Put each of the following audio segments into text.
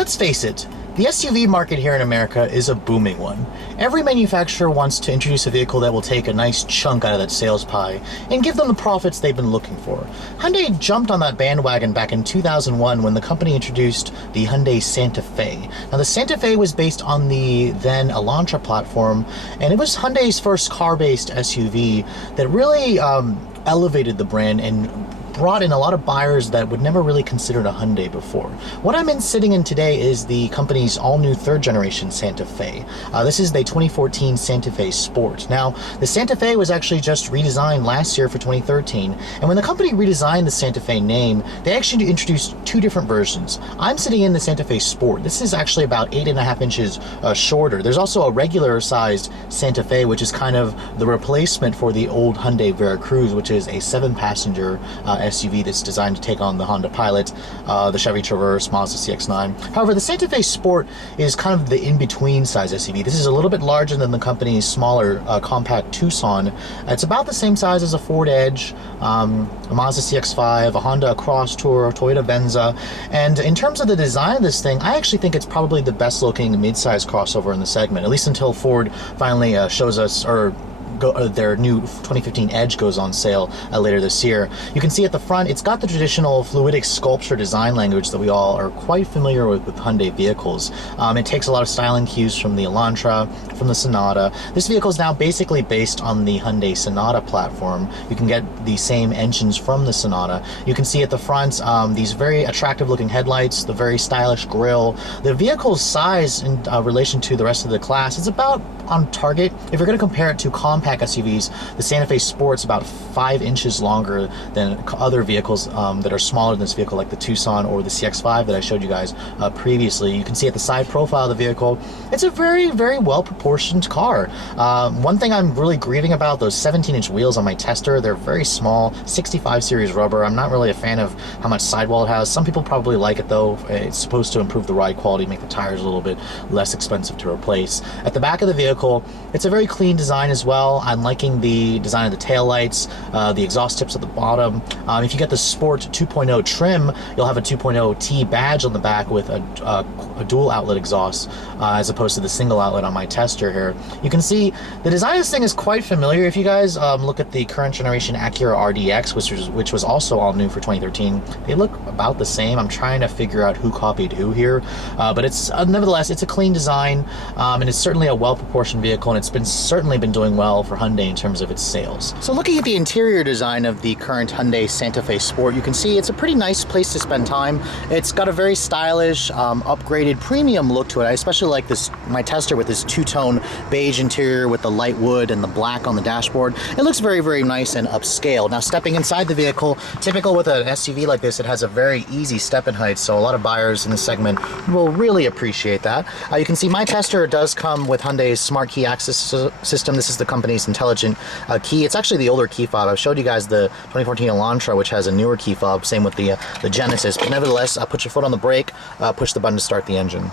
let's face it, the SUV market here in America is a booming one. Every manufacturer wants to introduce a vehicle that will take a nice chunk out of that sales pie and give them the profits they've been looking for. Hyundai jumped on that bandwagon back in 2001 when the company introduced the Hyundai Santa Fe. Now the Santa Fe was based on the then Elantra platform, and it was Hyundai's first car-based SUV that really elevated the brand and brought in a lot of buyers that would never really considered a Hyundai before. What I'm sitting in today is the company's all-new third generation Santa Fe. This is the 2014 Santa Fe Sport. Now, the Santa Fe was actually just redesigned last year for 2013, and when the company redesigned the Santa Fe name, they actually introduced two different versions. I'm sitting in the Santa Fe Sport. This is actually about 8.5 inches shorter. There's also a regular sized Santa Fe, which is kind of the replacement for the old Hyundai Veracruz, which is a 7-passenger SUV that's designed to take on the Honda Pilot, the Chevy Traverse, Mazda CX-9. However, the Santa Fe Sport is kind of the in-between size SUV. This is a little bit larger than the company's smaller compact Tucson. It's about the same size as a Ford Edge, a Mazda CX-5, a Honda Cross Tour, a Toyota Venza. And in terms of the design of this thing, I actually think it's probably the best looking midsize crossover in the segment, at least until Ford finally shows us, or their new 2015 Edge goes on sale later this year. You can see at the front, it's got the traditional fluidic sculpture design language that we all are quite familiar with Hyundai vehicles. It takes a lot of styling cues from the Elantra, from the Sonata. This vehicle is now basically based on the Hyundai Sonata platform. You can get the same engines from the Sonata. You can see at the front these very attractive looking headlights, the very stylish grille. The vehicle's size in relation to the rest of the class is about on target. If you're going to compare it to compact SUVs, the Santa Fe Sport's about 5 inches longer than other vehicles that are smaller than this vehicle, like the Tucson or the CX-5 that I showed you guys previously. You can see at the side profile of the vehicle, it's a very, very well-proportioned car. One thing I'm really grieving about, those 17-inch wheels on my tester, they're very small, 65 series rubber. I'm not really a fan of how much sidewall it has. Some people probably like it though. It's supposed to improve the ride quality, make the tires a little bit less expensive to replace. At the back of the vehicle, it's a very clean design as well. I'm liking the design of the taillights, the exhaust tips at the bottom. If you get the Sport 2.0 trim, you'll have a 2.0T badge on the back with a dual outlet exhaust as opposed to the single outlet on my tester here. You can see the design of this thing is quite familiar. If you guys look at the current generation Acura RDX, which was also all new for 2013, they look about the same. I'm trying to figure out who copied who here, but it's nevertheless, it's a clean design, and it's certainly a well-proportioned vehicle, and it's certainly been doing well for Hyundai in terms of its sales. So looking at the interior design of the current Hyundai Santa Fe Sport, you can see it's a pretty nice place to spend time. It's got a very stylish, upgraded premium look to it. I especially like this, my tester, with this two-tone beige interior with the light wood and the black on the dashboard. It looks very, very nice and upscale. Now stepping inside the vehicle, typical with an SUV like this, it has a very easy step-in height, so a lot of buyers in this segment will really appreciate that. You can see my tester does come with Hyundai's smart key access system. This is the company's intelligent key. It's actually the older key fob. I've showed you guys the 2014 Elantra, which has a newer key fob, same with the Genesis, but nevertheless, put your foot on the brake, push the button to start the engine.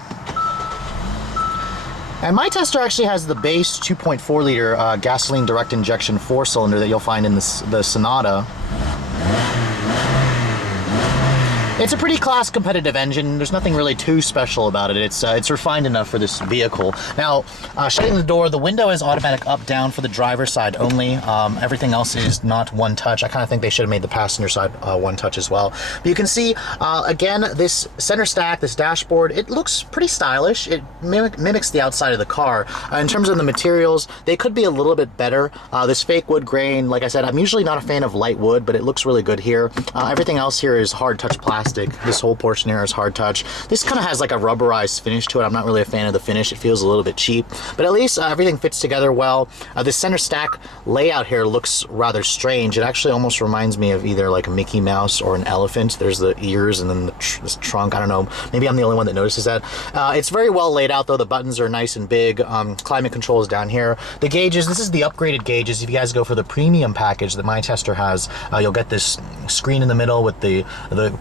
And my tester actually has the base 2.4 liter gasoline direct injection 4-cylinder that you'll find in the Sonata. It's a pretty class competitive engine. There's nothing really too special about it. It's refined enough for this vehicle. Now, shutting the door, the window is automatic up down for the driver's side only. Everything else is not one touch. I kind of think they should have made the passenger side one touch as well. But you can see, again, this center stack, this dashboard, it looks pretty stylish. It mimics the outside of the car. In terms of the materials, they could be a little bit better. This fake wood grain, like I said, I'm usually not a fan of light wood, but it looks really good here. Everything else here is hard touch plastic. This whole portion here is hard touch. This kind of has like a rubberized finish to it. I'm not really a fan of the finish. It feels a little bit cheap, but at least everything fits together well. The center stack layout here looks rather strange. It actually almost reminds me of either like a Mickey Mouse or an elephant. There's the ears and then this trunk. I don't know. Maybe I'm the only one that notices that. It's very well laid out though. The buttons are nice and big. Climate control is down here. The gauges, this is the upgraded gauges. If you guys go for the premium package that my tester has, you'll get this screen in the middle with the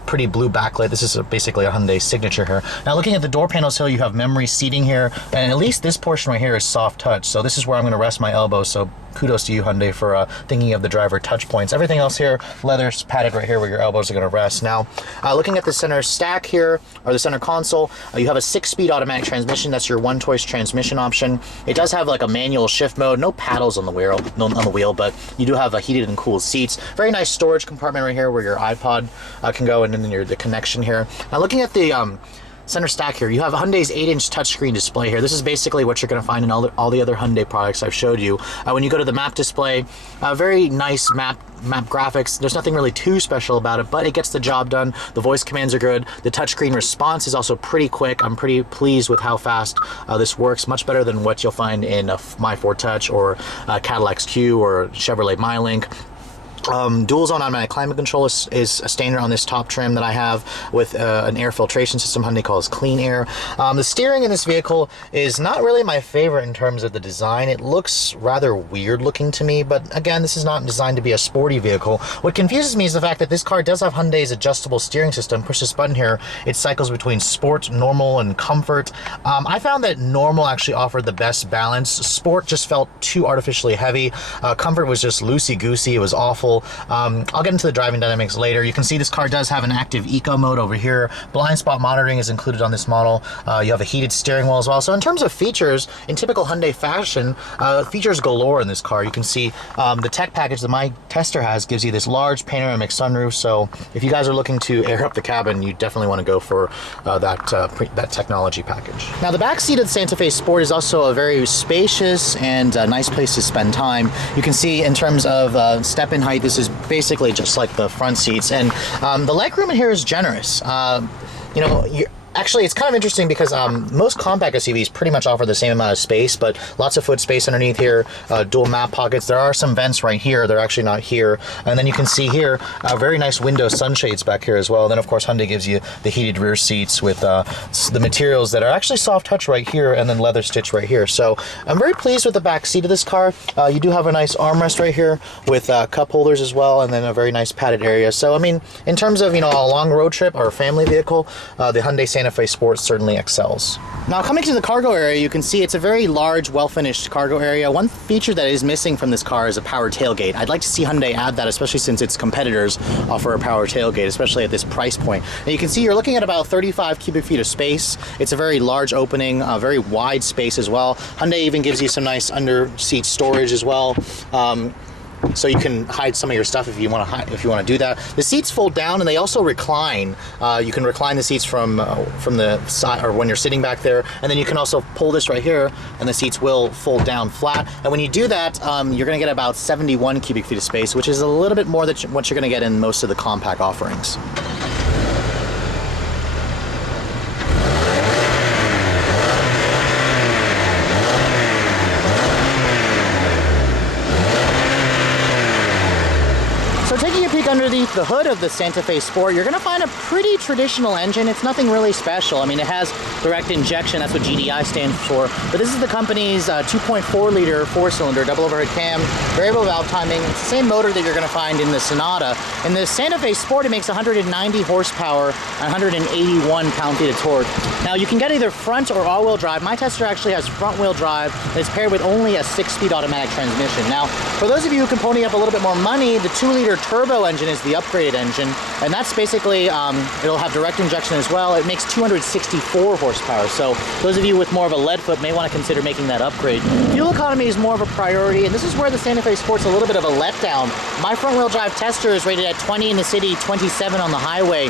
pretty blue backlight. This is basically a Hyundai signature here. Now looking at the door panels here, you have memory seating here, and at least this portion right here is soft touch. So this is where I'm going to rest my elbow. So kudos to you, Hyundai, for thinking of the driver touch points. Everything else here, leather's padded right here where your elbows are going to rest. Now, looking at the center stack here, or the center console, you have a 6-speed automatic transmission. That's your one-choice transmission option. It does have like a manual shift mode, no paddles on the wheel, but you do have heated and cooled seats. Very nice storage compartment right here where your iPod can go, and then the connection here. Now, looking at the center stack here, you have Hyundai's 8-inch touchscreen display here. This is basically what you're going to find in all the other Hyundai products I've showed you. When you go to the map display, very nice map graphics. There's nothing really too special about it, but it gets the job done. The voice commands are good. The touchscreen response is also pretty quick. I'm pretty pleased with how fast this works. Much better than what you'll find in My Ford Touch or Cadillac's Q or Chevrolet MyLink. Dual zone automatic climate control is a standard on this top trim that I have, with an air filtration system Hyundai calls Clean Air. The steering in this vehicle is not really my favorite in terms of the design. It looks rather weird looking to me, but again, this is not designed to be a sporty vehicle. What confuses me is the fact that this car does have Hyundai's adjustable steering system. Push this button here, it cycles between sport, normal, and comfort. I found that normal actually offered the best balance. Sport just felt too artificially heavy. Comfort was just loosey-goosey. It was awful. I'll get into the driving dynamics later. You can see this car does have an active eco mode over here. Blind spot monitoring is included on this model. You have a heated steering wheel as well. So in terms of features, in typical Hyundai fashion, features galore in this car. You can see the tech package that my tester has gives you this large panoramic sunroof. So if you guys are looking to air up the cabin, you definitely want to go for that technology package. Now, the back seat of the Santa Fe Sport is also a very spacious and nice place to spend time. You can see in terms of step-in height, this is basically just like the front seats, and the legroom in here is generous. You know, actually, it's kind of interesting because most compact SUVs pretty much offer the same amount of space, but lots of foot space underneath here, dual map pockets. There are some vents right here. They're actually not here. And then you can see here, very nice window sunshades back here as well. And then, of course, Hyundai gives you the heated rear seats with the materials that are actually soft touch right here and then leather stitch right here. So I'm very pleased with the back seat of this car. You do have a nice armrest right here with cup holders as well, and then a very nice padded area. So, I mean, in terms of, you know, a long road trip or a family vehicle, the Hyundai Santa Fe Sport certainly excels. Now, coming to the cargo area, you can see it's a very large, well-finished cargo area. One feature that is missing from this car is a power tailgate. I'd like to see Hyundai add that, especially since its competitors offer a power tailgate, especially at this price point. And you can see you're looking at about 35 cubic feet of space. It's a very large opening, very wide space as well. Hyundai even gives you some nice under-seat storage as well. So you can hide some of your stuff if you want to do that. The seats fold down and they also recline. You can recline the seats from the side, or when you're sitting back there, and then you can also pull this right here and the seats will fold down flat. And when you do that, you're going to get about 71 cubic feet of space, which is a little bit more than what you're going to get in most of the compact offerings. Underneath the hood of the Santa Fe Sport, you're going to find a pretty traditional engine. It's nothing really special. I mean, it has direct injection. That's what GDI stands for. But this is the company's 2.4-liter four-cylinder double overhead cam, variable valve timing. It's the same motor that you're going to find in the Sonata. In the Santa Fe Sport, it makes 190 horsepower and 181 pound-feet of torque. Now, you can get either front or all-wheel drive. My tester actually has front-wheel drive and is paired with only a 6-speed automatic transmission. Now, for those of you who can pony up a little bit more money, the 2-liter turbo engine is the upgraded engine, and that's basically it'll have direct injection as well. It makes 264 horsepower, so those of you with more of a lead foot may want to consider making that upgrade. Fuel economy is more of a priority, and this is where the Santa Fe Sport's a little bit of a letdown. My front-wheel drive tester is rated at 20 in the city, 27 on the highway.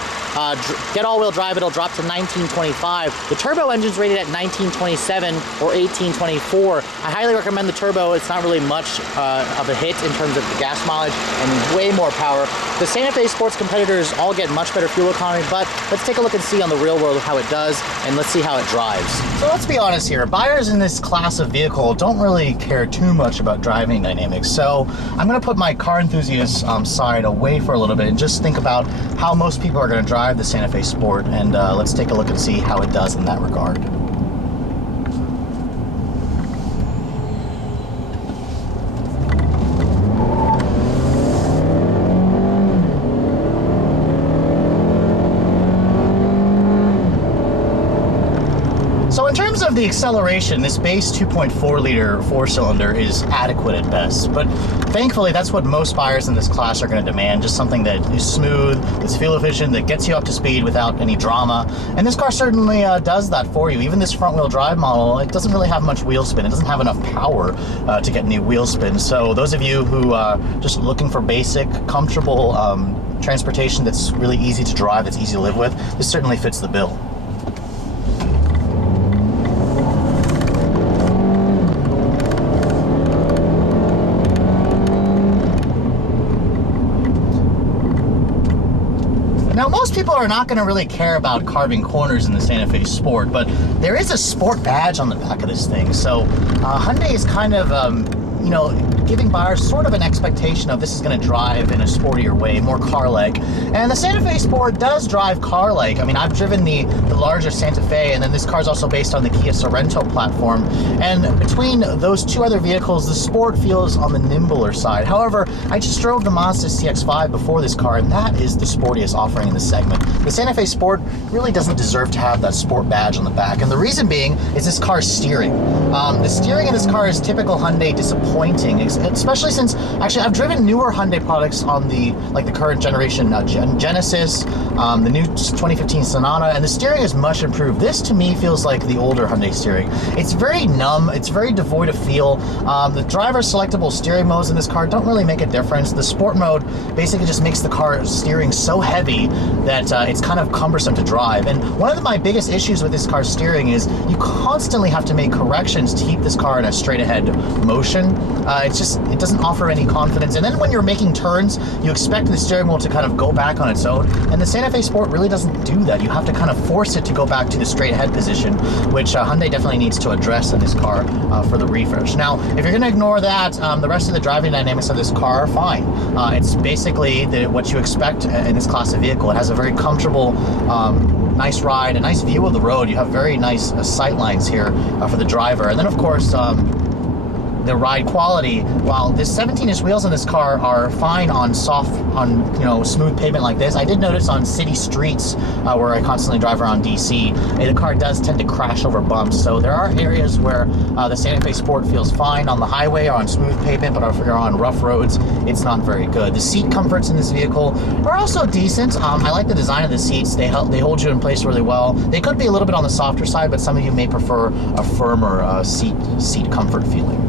Get all-wheel drive, it'll drop to 1925. The turbo engine's rated at 1927 or 1824. I highly recommend the turbo. It's not really much of a hit in terms of the gas mileage and way more power. The Santa Fe Sports competitors all get much better fuel economy, but let's take a look and see on the real world how it does, and let's see how it drives. So let's be honest here. Buyers in this class of vehicle don't really care too much about driving dynamics. So I'm going to put my car enthusiast side away for a little bit and just think about how most people are going to drive the Santa Fe Sport, and let's take a look and see how it does in that regard. So in terms of the acceleration, this base 2.4 liter four-cylinder is adequate at best, but thankfully that's what most buyers in this class are going to demand, just something that is smooth, that's fuel efficient, that gets you up to speed without any drama. And this car certainly does that for you. Even this front-wheel drive model, it doesn't really have much wheel spin. It doesn't have enough power to get any wheel spin. So those of you who are just looking for basic, comfortable transportation that's really easy to drive, that's easy to live with, this certainly fits the bill. Now, most people are not going to really care about carving corners in the Santa Fe Sport, but there is a sport badge on the back of this thing. So Hyundai is kind of, you know, giving buyers sort of an expectation of this is going to drive in a sportier way, more car-like. And the Santa Fe Sport does drive car-like. I mean, I've driven the larger Santa Fe, and then this car is also based on the Kia Sorento platform. And between those two other vehicles, the Sport feels on the nimbler side. However, I just drove the Mazda CX-5 before this car, and that is the sportiest offering in the segment. The Santa Fe Sport really doesn't deserve to have that Sport badge on the back. And the reason being is this car's steering. The steering in this car is typical Hyundai disappointing, especially since actually I've driven newer Hyundai products on the current generation Genesis, the new 2015 Sonata, and the steering is much improved. This to me feels like the older Hyundai steering. It's very numb, it's very devoid of feel. The driver selectable steering modes in this car don't really make a difference. The sport mode basically just makes the car steering so heavy that it's kind of cumbersome to drive. And one of my biggest issues with this car's steering is you constantly have to make corrections to keep this car in a straight ahead motion. It doesn't offer any confidence. And then when you're making turns, you expect the steering wheel to kind of go back on its own. And the Santa Fe Sport really doesn't do that. You have to kind of force it to go back to the straight ahead position, which Hyundai definitely needs to address in this car for the refresh. Now, if you're going to ignore that, the rest of the driving dynamics of this car are fine. It's basically what you expect in this class of vehicle. It has a very comfortable, nice ride, a nice view of the road. You have very nice sight lines here for the driver. And then, of course, the ride quality, while the 17-inch wheels in this car are fine on smooth pavement like this, I did notice on city streets where I constantly drive around DC, the car does tend to crash over bumps. So there are areas where the Santa Fe Sport feels fine on the highway or on smooth pavement, but if you're on rough roads, it's not very good. The seat comforts in this vehicle are also decent. I like the design of the seats. They hold you in place really well. They could be a little bit on the softer side, but some of you may prefer a firmer seat comfort feeling.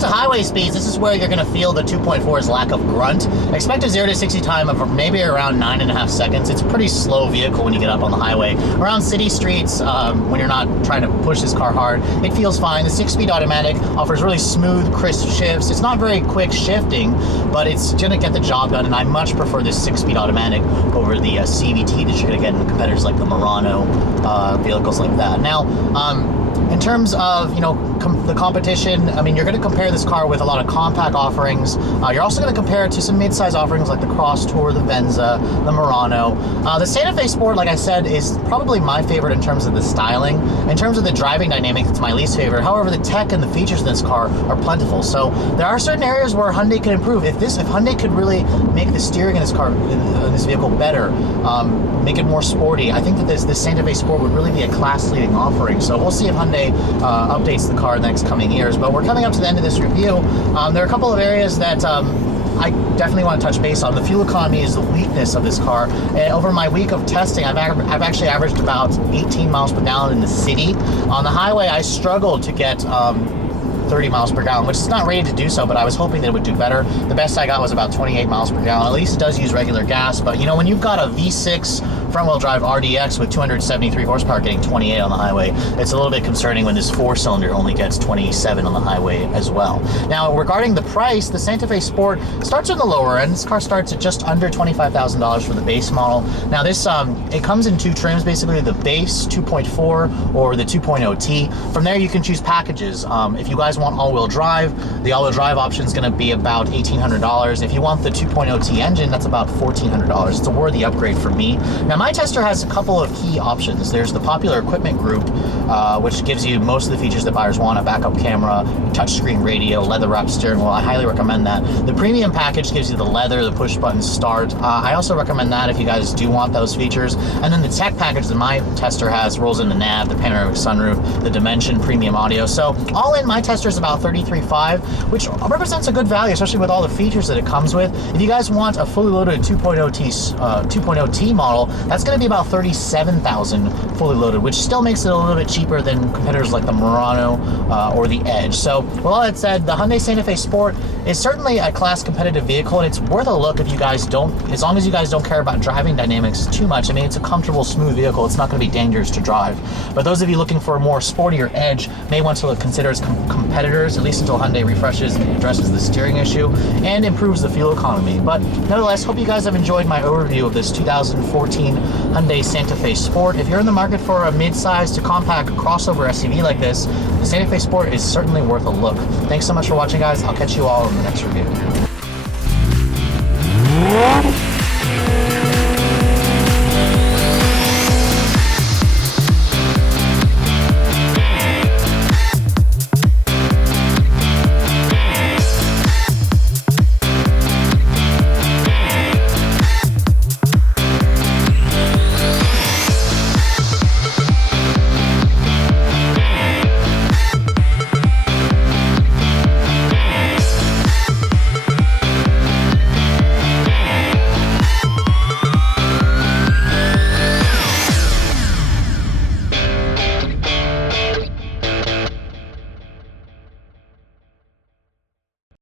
Highway speeds, this is where you're going to feel the 2.4's lack of grunt. Expect a 0 to 60 time of maybe around 9.5 seconds. It's a pretty slow vehicle when you get up on the highway. Around city streets, when you're not trying to push this car hard, it feels fine. The 6-speed automatic offers really smooth, crisp shifts. It's not very quick shifting, but it's going to get the job done, and I much prefer this 6-speed automatic over the CVT that you're going to get in competitors like the Murano, vehicles like that. Now, in terms of, the competition, I mean, you're going to compare this car with a lot of compact offerings. You're also going to compare it to some mid-size offerings like the Cross Tour, the Venza, the Murano. The Santa Fe Sport, like I said, is probably my favorite in terms of the styling. In terms of the driving dynamics, it's my least favorite. However, the tech and the features in this car are plentiful. So there are certain areas where Hyundai can improve. If Hyundai could really make the steering in this car, in this vehicle better, make it more sporty, I think that this Santa Fe Sport would really be a class-leading offering. So we'll see if Hyundai updates the car in the next coming years. But we're coming up to the end of this review. There are a couple of areas that I definitely want to touch base on. The fuel economy is the weakness of this car. Over my week of testing, I've actually averaged about 18 miles per gallon in the city. On the highway, I struggled to get 30 miles per gallon, which is not rated to do so, but I was hoping that it would do better. The best I got was about 28 miles per gallon. At least it does use regular gas, but when you've got a V6 front-wheel drive RDX with 273 horsepower getting 28 on the highway, it's a little bit concerning when this four-cylinder only gets 27 on the highway as well. Now, regarding the price, the Santa Fe Sport starts on the lower end. This car starts at just under $25,000 for the base model. Now, this it comes in two trims, basically the base 2.4 or the 2.0T. From there, you can choose packages. If you guys want all-wheel drive, the all-wheel drive option is going to be about $1,800. If you want the 2.0T engine, that's about $1,400. It's a worthy upgrade for me. Now, my tester has a couple of key options. There's the popular equipment group, which gives you most of the features that buyers want: a backup camera, touchscreen radio, leather-wrapped steering wheel. I highly recommend that. The premium package gives you the leather, the push-button start. I also recommend that if you guys do want those features. And then the tech package that my tester has rolls in the nav, the panoramic sunroof, the Dimension premium audio. So all in, my tester is about $33,500, which represents a good value, especially with all the features that it comes with. If you guys want a fully loaded 2.0T model, that's going to be about $37,000 fully loaded, which still makes it a little bit cheaper than competitors like the Murano or the Edge. So with all that said, the Hyundai Santa Fe Sport is certainly a class competitive vehicle, and it's worth a look if you guys don't, as long as you guys don't care about driving dynamics too much. I mean, it's a comfortable, smooth vehicle. It's not going to be dangerous to drive. But those of you looking for a more sportier edge may want to consider as competitors, at least until Hyundai refreshes and addresses the steering issue and improves the fuel economy. But nevertheless, hope you guys have enjoyed my overview of this 2014 Hyundai Santa Fe Sport. If you're in the market for a mid-size to compact crossover SUV like this, the Santa Fe Sport is certainly worth a look. Thanks so much for watching, guys. I'll catch you all in the next review.